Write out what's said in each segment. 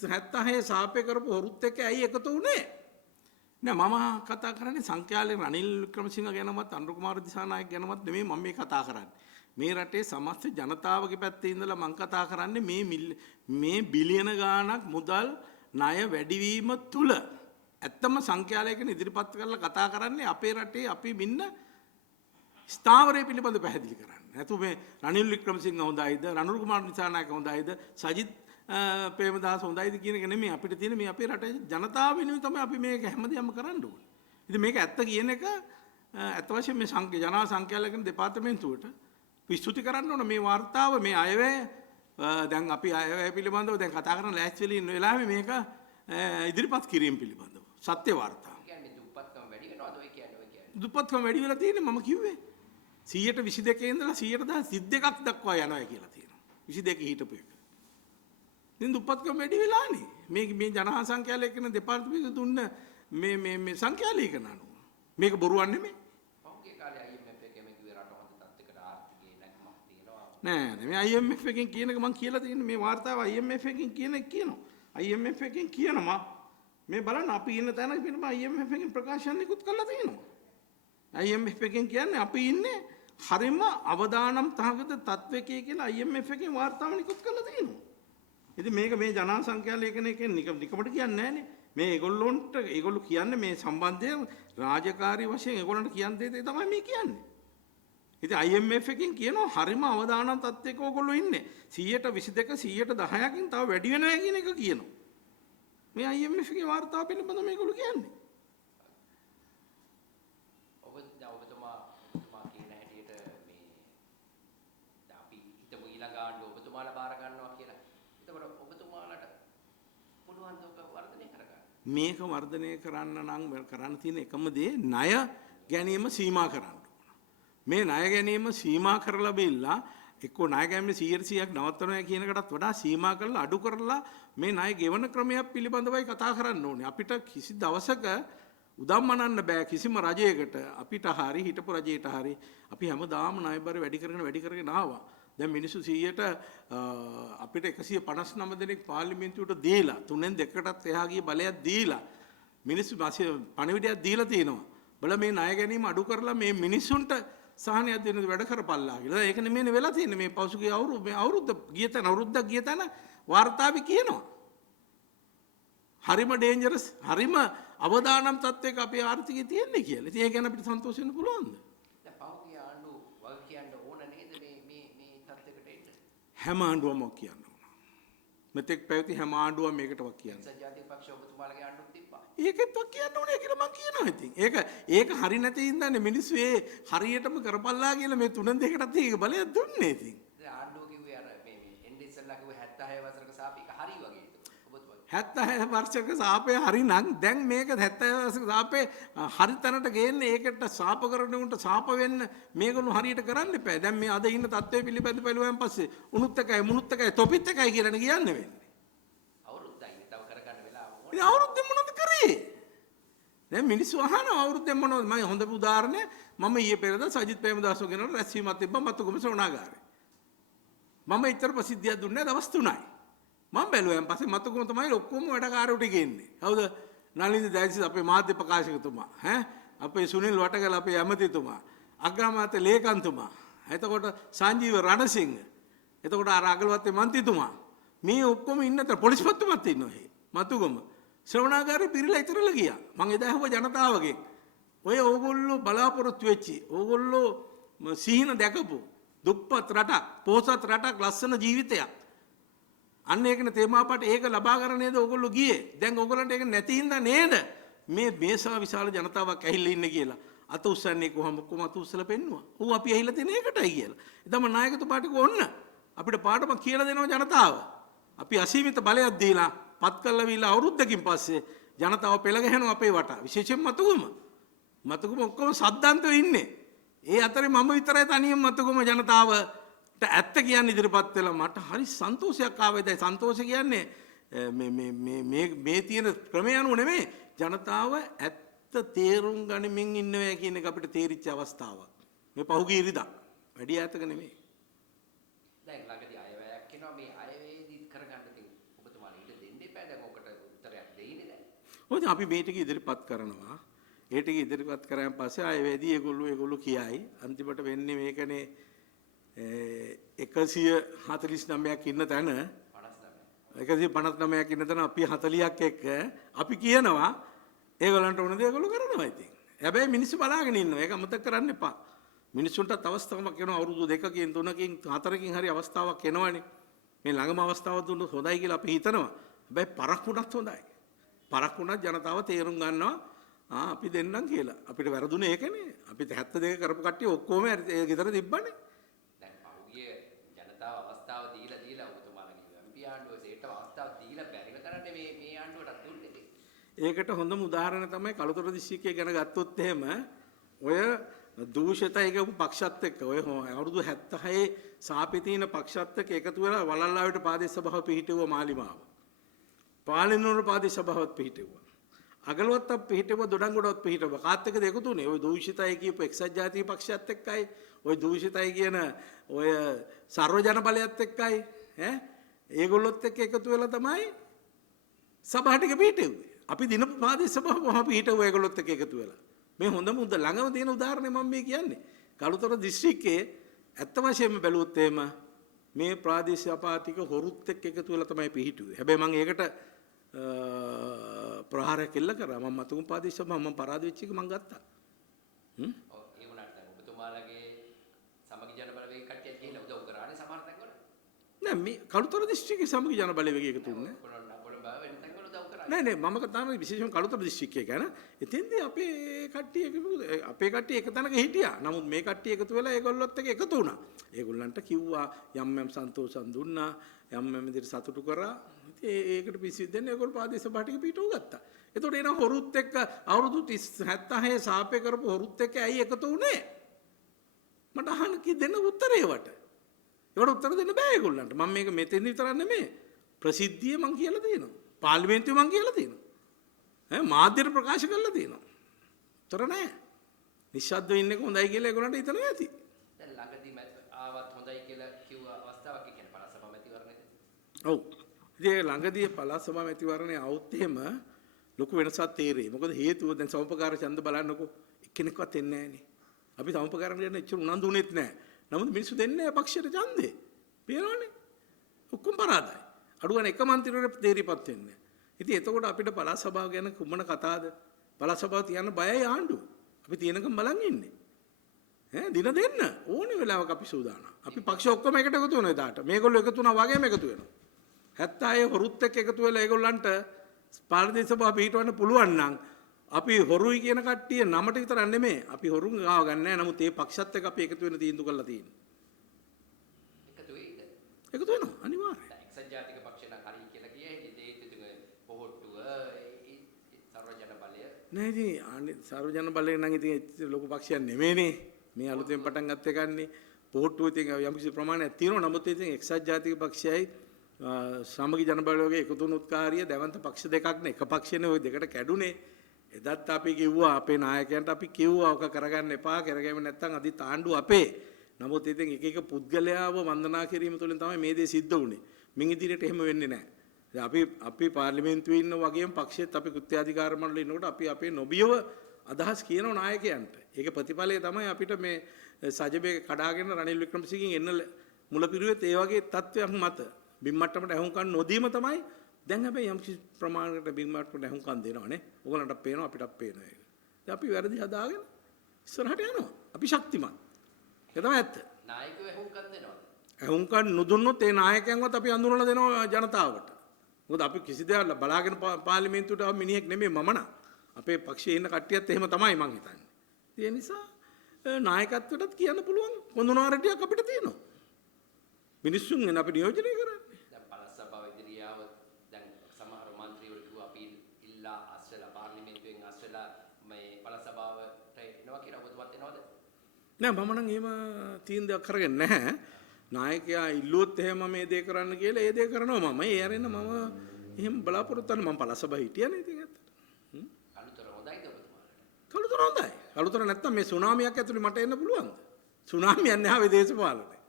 76 සාපේ කරපු හොරුත් එක්ක ඇයි එකතු වුනේ? නෑ මම කතා කරන්නේ සංඛ්‍යාලේ රනිල් වික්‍රමසිංහ ගැනවත් අනුර කුමාර දිසානායක ගැනවත් නෙමෙයි මම මේ කතා කරන්නේ. මේ රටේ සමස්ත ජනතාවගේ පැත්තේ ඉඳලා මම කතා කරන්නේ මේ බිලියන ගාණක් මුදල් ණය වැඩිවීම තුල ඇත්තම සංඛ්‍යාලයකින් ඉදිරිපත් කරලා කතා කරන්නේ අපේ රටේ අපි ඉන්න ස්ථාවරය පිළිබඳ පැහැදිලි කරන්න. නැතු මේ රනිල් වික්‍රමසිංහ හොඳයිද, අනුර කුමාර දිසානායක හොඳයිද, සජිත් ප්‍රේමදාස හොඳයිද කියන එක නෙමෙයි අපිට තියෙන මේ අපේ රටේ ජනතාව වෙනුවෙන් තමයි අපි මේක හැමදේම කරන්න ඕනේ. ඉතින් මේක ඇත්ත කියන එක ඇත්ත වශයෙන්ම මේ ජනා සංඛ්‍යාලයකින් දෙපාර්තමේන්තුවට විස්තුති කරන්න ඕන මේ වාර්තාව මේ අයවැය දැන් අපි අයවැය පිළිබඳව දැන් කතා කරන ලෑස්ති වෙලා ඉන්න වෙලාවේ මේක ඉදිරිපත් කිරීම පිළිබඳව සත්‍ය වාර්තාව. කියන්නේ දුප්පත්කම වැඩි වෙනවද ඔය කියන්නේ? දුප්පත්කම වැඩි වෙලා තියෙන්නේ මම කිව්වේ 122 ඉඳලා 132ක් දක්වා යනවා කියලා තියෙනවා. 22 හිටපු එක. ඉතින් දුප්පත්කම වැඩි වෙලානේ. මේ ජනහා සංඛ්‍යාලයකින් දෙපාර්තමේන්තුව දුන්න මේ සංඛ්‍යාලයකන අනුව. මේක බොරුවක් නෙමෙයි. පහුගිය කාලේ IMF එකේ මේ කිව්වේ රට හොඳ තත්ත්වයකට ආර්ථිකේ නැගමක් තියෙනවා. නෑ මේ IMF එකෙන් කියන එක මම කියලා තියෙන්නේ මේ වාර්තාව IMF එකෙන් කියන එක කියනවා. IMF එකෙන් කියනවා මේ බලන්න අපි ඉන්න තැන පිළිබඳ IMF එකෙන් ප්‍රකාශන නිකුත් කරලා තියෙනවා. IMF එකෙන් කියන්නේ අපි ඉන්නේ හරිම අවදානම් තහගත තත්වයකේ කියලා IMF එකෙන් වාර්තාව නිකුත් කරලා තියෙනවා. ඉතින් මේක මේ ජනා සංඛ්‍යාලයකන එකෙන් නිකමට කියන්නේ නැහනේ. මේ ඒගොල්ලෝ කියන්නේ මේ සම්බන්ධය රාජකාරී වශයෙන් ඒගොල්ලන්ට කියන්න දෙන්නේ තමයි මේ කියන්නේ. ඉතින් IMF එකෙන් කියනවා හරිම අවදානම් තත්ත්වයක ඕගොල්ලෝ ඉන්නේ. 122 110කින් තව වැඩි වෙනවා කියන එක කියනවා. මේ IMF එකේ වාර්තාව පිළිබඳව මේගොල්ලෝ කියන්නේ. ඔබතුමා කියන හැටියට මේ අපි හිතමු ඊළඟ ආණ්ඩුව ඔබතුමාලා බාර ගන්නවා කියලා. එතකොට ඔබතුමාලට පුළුවන් ද ඔක වර්ධනය කරගන්න? මේක වර්ධනය කරන්න නම් කරන්න තියෙන එකම දේ ණය ගැනීම සීමා කරන්න ඕන. මේ ණය ගැනීම සීමා කරලා බෙල්ලා එක්කෝ ණය ගැනීම 100%ක් නවත්තනවා කියන එකටත් වඩා සීමා කරලා අඩු කරලා මේ ණය ගෙවන ක්‍රමයක් පිළිබඳවයි කතා කරන්න ඕනේ. අපිට කිසි දවසක උදම්මනන්න බෑ කිසිම රජයකට අපිට හරි හිටපු රජයට හරි අපි හැමදාම ණය බර වැඩි කරගෙන ආවා. දැන් මිනිස්සු 100ට අපිට 159 දෙනෙක් පාර්ලිමේන්තුවට දීලා 3න් 2කටත් එහා ගිය බලයක් දීලා මිනිස්සු පණිවිඩයක් දීලා තිනවා. බල මේ ණය ගැනීම අඩු කරලා මේ මිනිස්සුන්ට සහනයක් දෙන්න වැඩ කරපල්ලා කියලා. ඒක නෙමෙයි වෙලා තියෙන්නේ. මේ පෞසුගේ අවුරුද්දක් ගිය තැන වාර්තාවේ කියනවා. හරිම ඩේන්ජරස් හරිම අවදානම් තත්වයක අපේ ආර්ථිකය තියෙන්නේ කියලා. ඉතින් ඒක ගැන අපිට සන්තෝෂ වෙන්න පුළුවන්ද? දැන් පහුගිය ආණ්ඩුව වග කියන්න ඕන නේද මේ තත්ත්වයකට එන්න? හැම ආණ්ඩුවම කියන්න ඕන. මෙතෙක් පැවති හැම ආණ්ඩුවම මේකට වක් කියන්න. සජාතික පක්ෂ ඔබතුමාලගේ ආණ්ඩුවක් තිබ්බා. ඒකෙත් වක් කියන්න ඕනේ කියලා මම කියනවා ඉතින්. ඒක හරි නැති ඉඳන්නේ මිනිස්සු ඒ හරියටම කරපල්ලා කියලා මේ 3න් 2කටත් ඒක බලයක් දුන්නේ ඉතින්. දැන් ආණ්ඩුව කිව්වේ අර මේ එන්නේ ඉස්සෙල්ලා කිව්වේ 76 වසරක සාපේක හරි වගේ ඒක. 76 වර්ෂයක සාපේ හරි නම් දැන් මේක 76 වර්ෂයක සාපේ හරි තැනට ගේන්නේ ඒකට සාප කරන උන්ට සාප වෙන්න මේගොල්ලෝ හරියට කරන්න එපා. දැන් මේ අද ඉන්න තත්ත්වය පිළිබඳ බැලුවෙන් පස්සේ උණුත් එකයි මුණුත් එකයි තොපිත් එකයි කියලානේ කියන්න වෙන්නේ. අවුරුද්දයි තව කරගන්න වෙලාව ඕනේ. ඉතින් අවුරුද්දෙන් මොනවද කරේ? දැන් මිනිස්සු අහනවා අවුරුද්දෙන් මොනවද? මම හොඳ උදාහරණය මම ඊයේ පෙරේද සජිත් ප්‍රේමදාස ගෙනන රැස්වීමක් තිබ්බා මතුගම ශ්‍රවණාගාරේ. මම ඊතර ප්‍රසිද්ධියක් දුන්නේ දවස් 3යි. මම බැලුවෙන් පස්සේ මතුගම තමයි ඔක්කොම වැඩකාරයෝ ටික ඉන්නේ. කවුද? නලින්ද ජයසිංහ අපේ මාධ්‍ය ප්‍රකාශකතුමා, අපේ සුනිල් වටගල අපේ ඇමතිතුමා, අග්‍රාමාත්‍ය ලේකම්තුමා, එතකොට සංජීව රණසිංහ, එතකොට අර අගලවත්තේ මන්ත්‍රීතුමා මේ ඔක්කොම ඉන්නතර පොලිස්පතිතුමත් ඉන්නවා. මතුගම ශ්‍රවණාගාරේ පිරිලා ඉතරලා ගියා. මම එදා ඇහුවා ජනතාවගෙන්. ඔය ඕගොල්ලෝ බලාපොරොත්තු වෙච්චි, ඕගොල්ලෝ සිහින දැකපු දුප්පත් රටක්, පොහොසත් රටක්, ලස්සන ජීවිතයක්. අන්න ඒකනේ තේමාපාට ඒක ලබා ගන්න නේද ඕගොල්ලෝ ගියේ. දැන් ඕගොල්ලන්ට ඒක නැති හින්දා නේද මේ මේසා විශාල ජනතාවක් ඇහිල්ලා ඉන්නේ කියලා. අත උස්සන්නේ කොහොම අත උස්සලා පෙන්නුවා. ඌ අපි ඇහිලා තියෙන එකටයි කියලා. එතම නායකතුමාට ඕන්න අපිට පාඩමක් කියලා දෙනවා ජනතාව. අපි අසීමිත බලයක් දීලා පත් කළා විලා අවුරුද්දකින් පස්සේ ජනතාව පෙළ ගැහෙනවා අපේ වටා. විශේෂයෙන් මතුගම ඔක්කොම සද්දන්තව ඉන්නේ. ඒ අතරේ මම විතරයි තනියම මතුගම ජනතාව ඇත්ත කියන්නේ ඉදිරිපත් වෙලා මට හරි සන්තෝෂයක් ආවේද. සන්තෝෂ කියන්නේ මේ තියෙන ක්‍රමය අනුව නෙමෙයි ජනතාව ඇත්ත තේරුම් ගනිමින් ඉන්නවා කියන එක අපිට තේරිච්ච අවස්ථාවක්. මේ පහුගිය ඉරිදා වැඩි ඈතක නෙමෙයි. දැන් ළඟදී අයවැයක් කියනවා මේ අයවැයේදී කරගන්න තියෙන ඔබතුමාලා ඊට දෙන්න එපා. ඔය අපි මේ ටික ඉදිරිපත් කරනවා. ඒ ටික ඉදිරිපත් කරාන් පස්සේ ආයෙ වෙදී ඒගොල්ලෝ කියයි. අන්තිමට වෙන්නේ මේකනේ 149ක් ඉන්න තැන 159ක් ඉන්න තැන අපි 40ක් එක්ක අපි කියනවා ඒගොල්ලන්ට ඕන දේ ඒගොල්ලෝ කරනවා ඉතින්. හැබැයි මිනිස්සු බලාගෙන ඉන්නවා. ඒක අමතක කරන්න එපා. මිනිස්සුන්ටත් අවස්ථාවක් එනවා අවුරුදු 2කින් 3කින් 4කින් හරි අවස්ථාවක් එනවනේ. මේ ළඟම අවස්ථාවක් දුන්නොත් හොඳයි කියලා අපි හිතනවා. හැබැයි පරක් වුණත් හොඳයි. පරක් වුණත් ජනතාව තේරුම් ගන්නවා අපි දෙන්නම් කියලා. අපිට වැරදුනේ ඒකනේ. අපි 72 කරපු කට්ටිය ඔක්කොම ඒ ගෙදර තිබ්බනේ. දැන් පහුගිය ජනතාව අවස්ථාව දීලා ඔබතුමාලගේ MP ආණ්ඩුවේ සේට අවස්ථාව දීලා බැරිව කරන්නේ මේ ආණ්ඩුවටත් දුන්නේ. ඒකට හොඳම උදාහරණ තමයි කළුතර දිස්ත්‍රික්කය ගැන ගත්තොත් එහෙම ඔය දූෂිතයික පක්ෂත් එක්ක ඔය අවුරුදු 76 සාපිතීන පක්ෂත් එක්ක එකතු වෙලා වලල්ලාවිට ප්‍රාදේශ සභාව පිහිටුව මාලිමාව. පාලනෝර ප්‍රාදේශ සභාවත් පිහිටුවා. අගලවත්තක් පිහිටුව දොඩංගොඩවත් පිහිටුවා. කාත් එක්කද එකතු වුනේ? ඔය දූෂිතයි කියපු එක්සත් ජාතික පක්ෂයත් එක්කයි ඔය දූෂිතයි කියන ඔය සර්ව ජන බලයත් එක්කයි ඒගොල්ලොත් එක්ක එකතු වෙලා තමයි සභා ටික පිහිටුවේ. අපි දිනපු ප්‍රාදේශ සභාව කොහොම පිහිටුවා ඒගොල්ලොත් එක්ක එකතු වෙලා. මේ හොඳම ළඟම තියෙන උදාහරණය මම මේ කියන්නේ. කළුතර දිස්ත්‍රික්කයේ ඇත්ත වශයෙන්ම බැලුවොත් එහෙම මේ ප්‍රාදේශීය ආපාතික හොරුත් එක්ක එකතු වෙලා තමයි පිහිටුවේ. හැබැයි මම ඒකට ප්‍රහාරයක් එල්ල කරා. මම මතුගම ප්‍රාදේශ සභාව මම පරාද වෙච්ච එක මම ගත්තා. ඔව් ඒ වුණාට දැන් ඔබතුමාලගේ සමගි ජන බලවේග කට්ටියක් ගිහිල්ලා උදව් කරානේ සමහර තැන්වල. නෑ මේ කළුතර දිස්ත්‍රික්කයේ සමගි ජන බලවේගය එකතු වුණේ. නෑ මම කතා කරන්නේ විශේෂයෙන් කළුතර දිස්ත්‍රික්කය ගැන. එතෙන්දී අපේ කට්ටිය එක තැනක හිටියා. නමුත් මේ කට්ටිය එකතු වෙලා ඒගොල්ලොත් එක්ක එකතු වුණා. ඒගොල්ලන්ට කිව්වා යම් සන්තෝෂම් දුන්නා, යම් විදිහට සතුටු කරා. ඉතින් ඒකට පිස්සුවෙන් දෙන්නේ ඒගොල්ලෝ ප්‍රාදේශ සභාව ටික පිටව ගත්තා. එතකොට එනවා හොරුත් එක්ක අවුරුදු 76 සාපේ කරපු හොරුත් එක්ක ඇයි එකතු වුනේ? මට අහන්න දෙන්න උත්තරේ වට. ඒවට උත්තර දෙන්න බෑ ඒගොල්ලන්ට. මම මේක මෙතෙන් විතරක් නෙමෙයි. ප්‍රසිද්ධිය මං කියලා තියෙනවා. පාර්ලිමේන්තුවේ මං කියලා තියෙනවා. මාධ්‍යට ප්‍රකාශ කරලා තියෙනවා. උතර නැහැ. නිශ්ශබ්දව ඉන්න එක හොඳයි කියලා ඒගොල්ලන්ට හිතනවා ඇති. දැන් ළඟදී ආවත් හොඳයි කියලා කිව්ව අවස්ථාවක් කියන්නේ පළාත් සභා මැතිවරණයේදී. ඔව්. ඉතින් ළඟදී පළාත් සභා මැතිවරණේ આવුත් එහෙම ලොකු වෙනසක් තේරෙයි. මොකද හේතුව දැන් සමුපකාර ඡන්ද බලන්නකෝ එක්කෙනෙක්වත් එන්නේ නැහනේ. අපි සමුපකාර ගන්න එච්චර උනන්දු වෙන්නේ නැහැ. නමුත් මිනිස්සු දෙන්නේ නැහැ පක්ෂයට ඡන්දේ. පේනවනේ. ඔක්කොම පරාදයි. අඩුවන එක මන්ත්‍රීවරයෙක් තේරිපත් වෙන්නේ. ඉතින් එතකොට අපිට පළාත් සභාව ගැන කුමන කතාවද? පළාත් සභාව තියන්න බයයි ආණ්ඩුව. අපි තියෙනකම් බලන් ඉන්නේ. දින දෙන්න ඕනේ වෙලාවක අපි සූදානම්. අපි පක්ෂ ඔක්කොම එකට එකතු වෙනවා එදාට. මේගොල්ලෝ එකතු වුණා වගේම එකතු වෙනවා. 76 හොරුත් එක්ක එකතු වෙලා ඒගොල්ලන්ට පාර්ලිමේන්තු සභාව පිහිටවන්න පුළුවන් නම් අපි හොරුයි කියන කට්ටිය නමට විතර නෙමෙයි. අපි හොරුන් ගාව ගන්න නැහැ. නමුත් මේ පක්ෂත් එක්ක අපි එකතු වෙන තීන්දුව කරලා තියෙනවා. එකතු වෙයිද? එකතු වෙනවා අනිවාර්යයෙන්. එක්සත් ජාතික පක්ෂ නම් හරි කියලා කියයි. ඉතින් පොහොට්ටුව සර්වජන බලය නෑ ඉතින් සර්වජන බලය නම් ඉතින් ලොකු පක්ෂයක් නෙමෙයිනේ. මේ අලුතෙන් පටන් ගත්ත එකන්නේ පොහොට්ටුව ඉතින් යම් කිසි ප්‍රමාණයක් තියෙනවා. නමුත් ඉතින් එක්සත් ජාතික පක්ෂයයි සමගි ජන බලවේගයේ එකතු වුණු උත්කාරිය දැවන්ත පක්ෂ දෙකක් නේ. එක පක්ෂනේ ওই දෙකට කැඩුනේ. එදත් අපි කිව්වා අපේ නායකයන්ට අපි කිව්වා ඔක කරගන්න එපා. කරගෙම නැත්තම් අදි තාණ්ඩුව අපේ. නමුත් ඉතින් එක එක පුද්ගලයාව වන්දනා කිරීම තුළින් තමයි මේ දේ සිද්ධ වුනේ. මින් ඉදිරියට එහෙම වෙන්නේ නැහැ. අපි පාර්ලිමේන්තුවේ ඉන්න වගේම පක්ෂෙත් අපි කෘත්‍යාධිකාර මණ්ඩලේ ඉන්නකොට අපි අපේ නොබියව අදහස් කියන නායකයන්ට. ඒක ප්‍රතිඵලය තමයි අපිට මේ සජබේ කඩාගෙන රනිල් වික්‍රමසිංහන් එන්න මුලපිරුවෙත් ඒ වගේ තත්ත්වයක් මත බිම්මට්ටමට ඇහුම්කන් නොදීම තමයි දැන් හැබැයි යම් කිසි ප්‍රමාණයකට බිම්මට්ටමට ඇහුම්කන් දෙනවනේ. ඕගලන්ට පේනවා අපිටත් පේනවා ඒක. ඉතින් අපි වැරදි හදාගෙන ඉස්සරහට යනවා. අපි ශක්තිමත්. ඒක තමයි ඇත්ත. නායකයෝ ඇහුම්කන් දෙනවද? ඇහුම්කන් නොදුන්නොත් ඒ නායකයන්වත් අපි අඳුරලා දෙනවා ජනතාවට. මොකද අපි කිසි දෙයක් බලාගෙන පාර්ලිමේන්තුවට ආව මිනිහෙක් නෙමෙයි මම නා. අපේ පක්ෂයේ ඉන්න කට්ටියත් එහෙම තමයි මං හිතන්නේ. ඒ නිසා නායකත්වයටත් කියන්න පුළුවන් හොඳුනාරටියක් අපිට තියෙනවා. මිනිස්සුන් එන අපි නියෝජනය කරන්නේ. දැන් පළාත් සභාව ඉදිරියාව දැන් සමහර මන්ත්‍රීවරු කිව්වා අපි ඉල්ලා අස්සලා පාර්ලිමේන්තුවෙන් අස්සලා මේ පළාත් සභාවට එනවා කියලා ඔබතුමත් එනවද? නෑ මම නම් එහෙම තීන්දුවක් කරගෙන නැහැ. නායකයා ඉල්ලුවොත් එහෙම මේ දේ කරන්න කියලා ඒ දේ කරනවා මම. ඒ ඇරෙන්න මම එහෙම බලාපොරොත්තු වෙන මම පළාත් සභාවේ හිටියනේ ඉතින් ඇත්තට. කළුතර හොඳයිද ඔබතුමාලට? කළුතර හොඳයි. කළුතර නැත්තම් මේ සුනාමියක් ඇතුලේ මට එන්න පුළුවන්ද? සුනාමියක් නැහැ ආවේ දේශපාලනේ.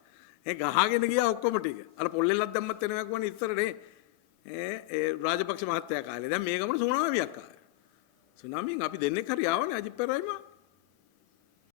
ඒ ගහගෙන ගියා ඔක්කොම ටික. අර පොල්ලෙල්ලක් දැම්මත් එනවා වගේ ඉස්සරනේ. ඒ රාජපක්ෂ මහත්තයා කාලේ. දැන් මේ ගමන සුනාමියක් ආවා. සුනාමියෙන් අපි දෙන්නෙක් හරි ආවනේ අජිත් පෙරේරා